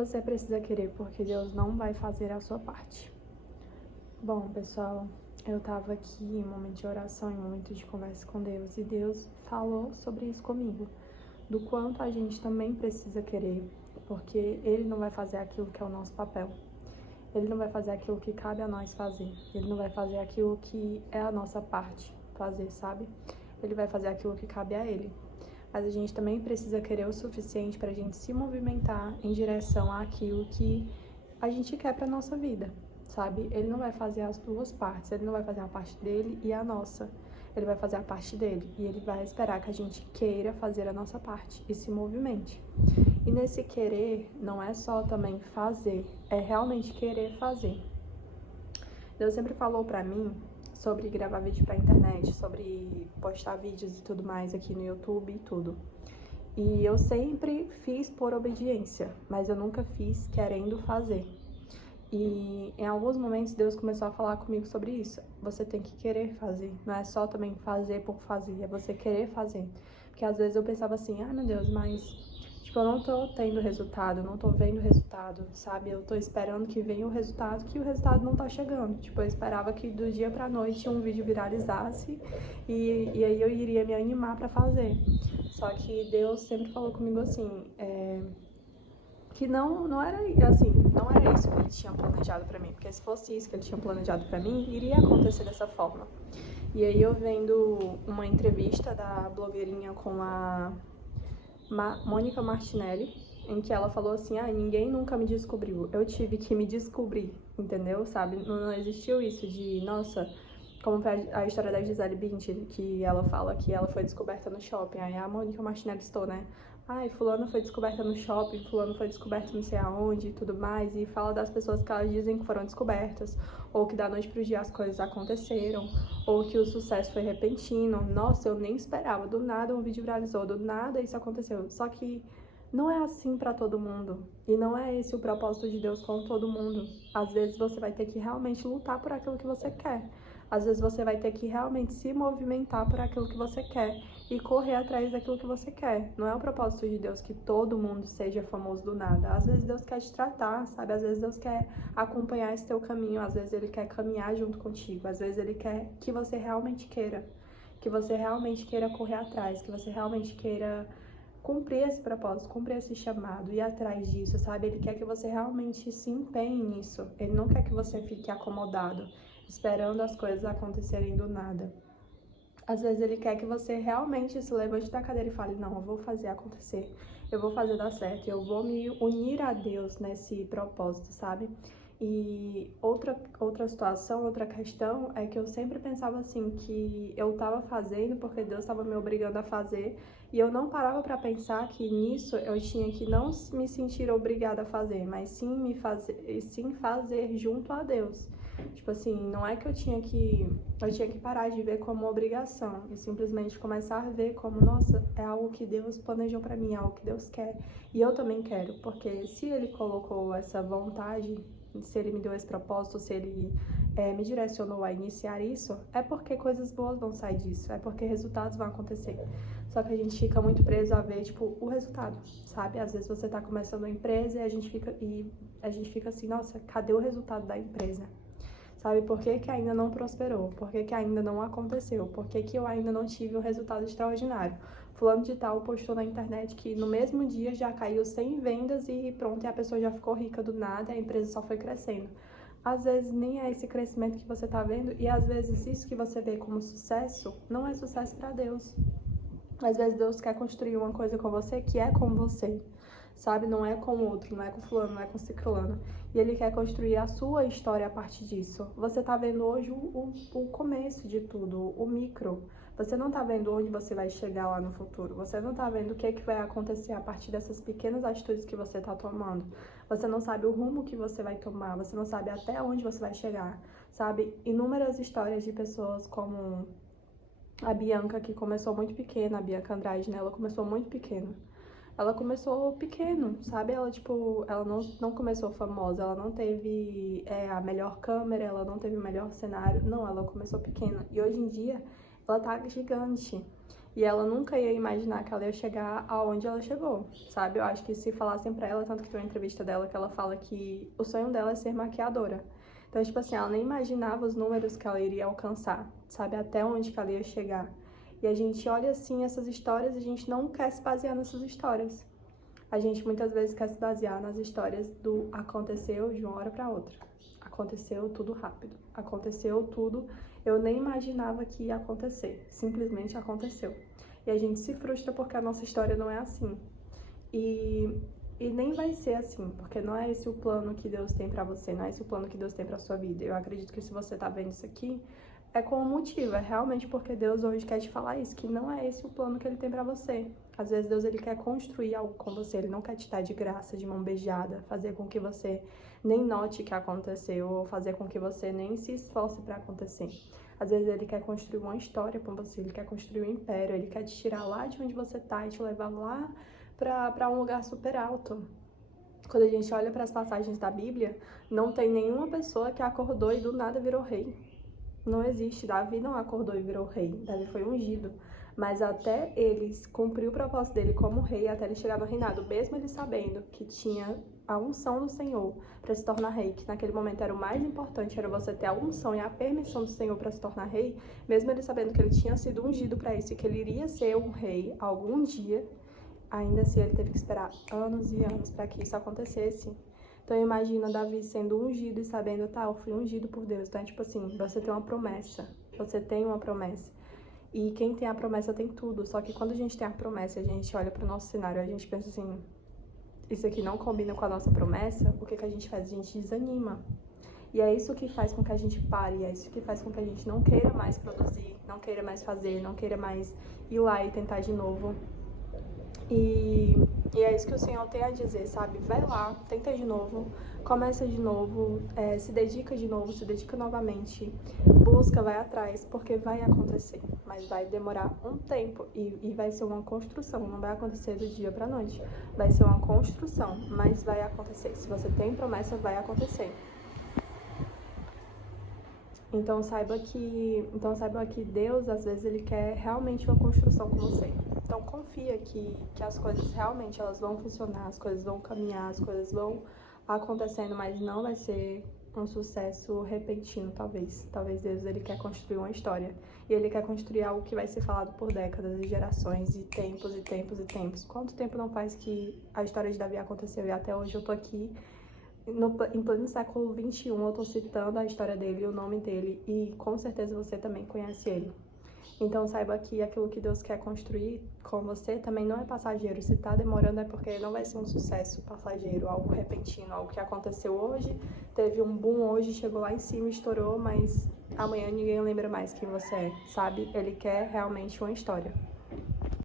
Você precisa querer, porque Deus não vai fazer a sua parte. Bom, pessoal, eu tava aqui em momento de oração, em momento de conversa com Deus, e Deus falou sobre isso comigo, do quanto a gente também precisa querer, porque Ele não vai fazer aquilo que é o nosso papel. Ele não vai fazer aquilo que cabe a nós fazer. Ele não vai fazer aquilo que é a nossa parte fazer, sabe? Ele vai fazer aquilo que cabe a Ele. Mas a gente também precisa querer o suficiente para a gente se movimentar em direção àquilo que a gente quer para nossa vida, sabe? Ele não vai fazer as duas partes, ele não vai fazer a parte dele e a nossa. Ele vai fazer a parte dele e ele vai esperar que a gente queira fazer a nossa parte e se movimente. E nesse querer não é só também fazer, é realmente querer fazer. Deus sempre falou para mim sobre gravar vídeo pra internet, sobre postar vídeos e tudo mais aqui no YouTube e tudo. E eu sempre fiz por obediência, mas eu nunca fiz querendo fazer. E em alguns momentos Deus começou a falar comigo sobre isso. Você tem que querer fazer, não é só também fazer por fazer, é você querer fazer. Porque às vezes eu pensava assim, meu Deus, mas tipo, eu não tô tendo resultado, eu não tô vendo resultado, sabe? Eu tô esperando que venha o resultado, que o resultado não tá chegando. Tipo, eu esperava que do dia pra noite um vídeo viralizasse e aí eu iria me animar pra fazer. Só que Deus sempre falou comigo assim, que não era assim, não era isso que Ele tinha planejado pra mim. Porque se fosse isso que Ele tinha planejado pra mim, iria acontecer dessa forma. E aí eu vendo uma entrevista da blogueirinha com a Mônica Martinelli, em que ela falou assim, ninguém nunca me descobriu, eu tive que me descobrir, entendeu? Sabe? Não existiu isso de, nossa, como foi a história da Gisele Bündchen, que ela fala que ela foi descoberta no shopping, aí a Mônica Martinelli estou, né? Fulano foi descoberta no shopping, fulano foi descoberto não sei aonde e tudo mais, e fala das pessoas que elas dizem que foram descobertas, ou que da noite pro dia as coisas aconteceram, ou que o sucesso foi repentino. Nossa, eu nem esperava, do nada um vídeo viralizou, do nada isso aconteceu. Só que não é assim pra todo mundo, e não é esse o propósito de Deus com todo mundo. Às vezes você vai ter que realmente lutar por aquilo que você quer. Às vezes você vai ter que realmente se movimentar por aquilo que você quer e correr atrás daquilo que você quer. Não é o propósito de Deus que todo mundo seja famoso do nada. Às vezes Deus quer te tratar, sabe? Às vezes Deus quer acompanhar esse teu caminho, às vezes Ele quer caminhar junto contigo, às vezes Ele quer que você realmente queira, correr atrás, que você realmente queira cumprir esse propósito, cumprir esse chamado, ir atrás disso, sabe? Ele quer que você realmente se empenhe nisso. Ele não quer que você fique acomodado, esperando as coisas acontecerem do nada. Às vezes Ele quer que você realmente se levante da cadeira e fale, não, eu vou fazer acontecer, eu vou fazer dar certo, eu vou me unir a Deus nesse propósito, sabe? E outra situação, outra questão é que eu sempre pensava assim, que eu estava fazendo porque Deus estava me obrigando a fazer, e eu não parava para pensar que nisso eu tinha que não me sentir obrigada a fazer, mas sim fazer junto a Deus. Tipo assim, não é que eu tinha que parar de ver como obrigação e simplesmente começar a ver como, nossa, é algo que Deus planejou pra mim, é algo que Deus quer e eu também quero, porque se Ele colocou essa vontade, se Ele me deu esse propósito, se Ele me direcionou a iniciar isso, é porque coisas boas vão sair disso, é porque resultados vão acontecer. Só que a gente fica muito preso a ver, tipo, o resultado, sabe? Às vezes você tá começando uma empresa e a gente fica assim, nossa, cadê o resultado da empresa? Sabe, por que que ainda não prosperou? Por que que ainda não aconteceu? Por que que eu ainda não tive um resultado extraordinário? Fulano de tal postou na internet que no mesmo dia já caiu 100 vendas e pronto, e a pessoa já ficou rica do nada, a empresa só foi crescendo. Às vezes nem é esse crescimento que você tá vendo, e às vezes isso que você vê como sucesso não é sucesso para Deus. Às vezes Deus quer construir uma coisa com você que é com você, sabe? Não é com o outro, não é com fulano, não é com ciclano. E Ele quer construir a sua história a partir disso. Você tá vendo hoje o começo de tudo, o micro. Você não tá vendo onde você vai chegar lá no futuro. Você não tá vendo o que vai acontecer a partir dessas pequenas atitudes que você tá tomando. Você não sabe o rumo que você vai tomar. Você não sabe até onde você vai chegar, sabe? Inúmeras histórias de pessoas como a Bianca, que começou muito pequena, a Bianca Andrade, né? Ela começou muito pequena. Ela começou pequeno, sabe? Ela, tipo, ela não começou famosa, ela não teve a melhor câmera, ela não teve o melhor cenário. Não, ela começou pequena. E hoje em dia, ela tá gigante. E ela nunca ia imaginar que ela ia chegar aonde ela chegou, sabe? Eu acho que se falassem pra ela, tanto que tem uma entrevista dela que ela fala que o sonho dela é ser maquiadora. Então, tipo assim, ela nem imaginava os números que ela iria alcançar, sabe? Até onde que ela ia chegar. E a gente olha, assim, essas histórias e a gente não quer se basear nessas histórias. A gente muitas vezes quer se basear nas histórias do aconteceu de uma hora pra outra. Aconteceu tudo rápido. Aconteceu tudo, eu nem imaginava que ia acontecer. Simplesmente aconteceu. E a gente se frustra porque a nossa história não é assim. E nem vai ser assim, porque não é esse o plano que Deus tem pra você, não é esse o plano que Deus tem pra sua vida. Eu acredito que se você tá vendo isso aqui, é com um motivo, é realmente porque Deus hoje quer te falar isso, que não é esse o plano que Ele tem pra você. Às vezes Deus ele quer construir algo com você, Ele não quer te dar de graça, de mão beijada, fazer com que você nem note que aconteceu, ou fazer com que você nem se esforce pra acontecer. Às vezes Ele quer construir uma história com você, Ele quer construir um império, Ele quer te tirar lá de onde você tá e te levar lá para um lugar super alto. Quando a gente olha para as passagens da Bíblia, não tem nenhuma pessoa que acordou e do nada virou rei. Não existe. Davi não acordou e virou rei. Davi foi ungido. Mas até ele cumprir o propósito dele como rei, até ele chegar no reinado, mesmo ele sabendo que tinha a unção do Senhor para se tornar rei, que naquele momento era o mais importante, era você ter a unção e a permissão do Senhor para se tornar rei, mesmo ele sabendo que ele tinha sido ungido para isso e que ele iria ser um rei algum dia, ainda assim, ele teve que esperar anos e anos para que isso acontecesse. Então, imagina Davi sendo ungido e sabendo, tá, eu fui ungido por Deus. Então, é tipo assim, você tem uma promessa. Você tem uma promessa. E quem tem a promessa tem tudo. Só que quando a gente tem a promessa, a gente olha pro nosso cenário, a gente pensa assim, isso aqui não combina com a nossa promessa, o que que a gente faz? A gente desanima. E é isso que faz com que a gente pare, é isso que faz com que a gente não queira mais produzir, não queira mais fazer, não queira mais ir lá e tentar de novo. E é isso que o Senhor tem a dizer, sabe? Vai lá, tenta de novo, começa de novo, se dedica novamente, busca, vai atrás, porque vai acontecer, mas vai demorar um tempo e vai ser uma construção, não vai acontecer do dia pra noite, vai ser uma construção, mas vai acontecer. Se você tem promessa, vai acontecer. Então saiba que Deus, às vezes, Ele quer realmente uma construção com você. Então confia que as coisas realmente elas vão funcionar, as coisas vão caminhar, as coisas vão acontecendo, mas não vai ser um sucesso repentino, talvez. Talvez Deus ele quer construir uma história. E Ele quer construir algo que vai ser falado por décadas e gerações e tempos e tempos e tempos. Quanto tempo não faz que a história de Davi aconteceu e até hoje eu tô aqui em pleno século XXI, eu tô citando a história dele, o nome dele, e com certeza você também conhece ele. Então saiba que aquilo que Deus quer construir com você também não é passageiro. Se tá demorando é porque não vai ser um sucesso passageiro, algo repentino, algo que aconteceu hoje, teve um boom hoje, chegou lá em cima, estourou, mas amanhã ninguém lembra mais quem você é, sabe? Ele quer realmente uma história.